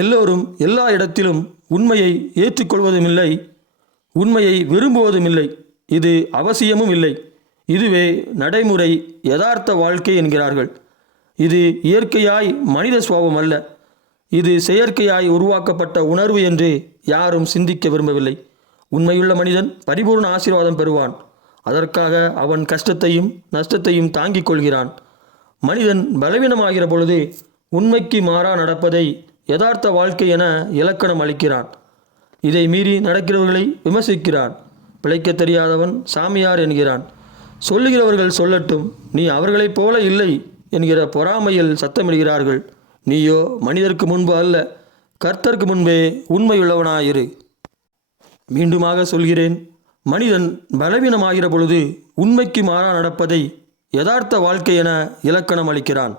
எல்லோரும் எல்லா இடத்திலும் உண்மையை ஏற்றுக்கொள்வதுமில்லை, உண்மையை விரும்புவதுமில்லை. இது அவசியமும் இல்லை. இதுவே நடைமுறை யதார்த்த வாழ்க்கை என்கிறார்கள். இது இயற்கையாய் மனித சுபாவம் அல்ல. இது செயற்கையாய் உருவாக்கப்பட்ட உணர்வு என்று யாரும் சிந்திக்க விரும்பவில்லை. உண்மையுள்ள மனிதன் பரிபூர்ண ஆசீர்வாதம் பெறுவான். அதற்காக அவன் கஷ்டத்தையும் நஷ்டத்தையும் தாங்கிக் கொள்கிறான். மனிதன் பலவீனமாகிற பொழுது உண்மைக்கு மாறா நடப்பதை யதார்த்த வாழ்க்கை என இலக்கணம் அளிக்கிறான். இதை மீறி நடக்கிறவர்களை விமர்சிக்கிறான். பிழைக்க தெரியாதவன் சாமியார் என்கிறான். சொல்லுகிறவர்கள் சொல்லட்டும், நீ அவர்களைப் போல இல்லை என்கிற பொறாமையில் சத்தமிடுகிறார்கள். நீயோ மனிதருக்கு முன்பு அல்ல, கர்த்தருக்கு முன்பே உண்மையுள்ளவனாயிரு. மீண்டுமாக சொல்கிறேன், மனிதன் பலவீனமாகிற பொழுது உண்மைக்கு மாறா நடப்பதை யதார்த்த வாழ்க்கை என இலக்கணம் அளிக்கிறான்.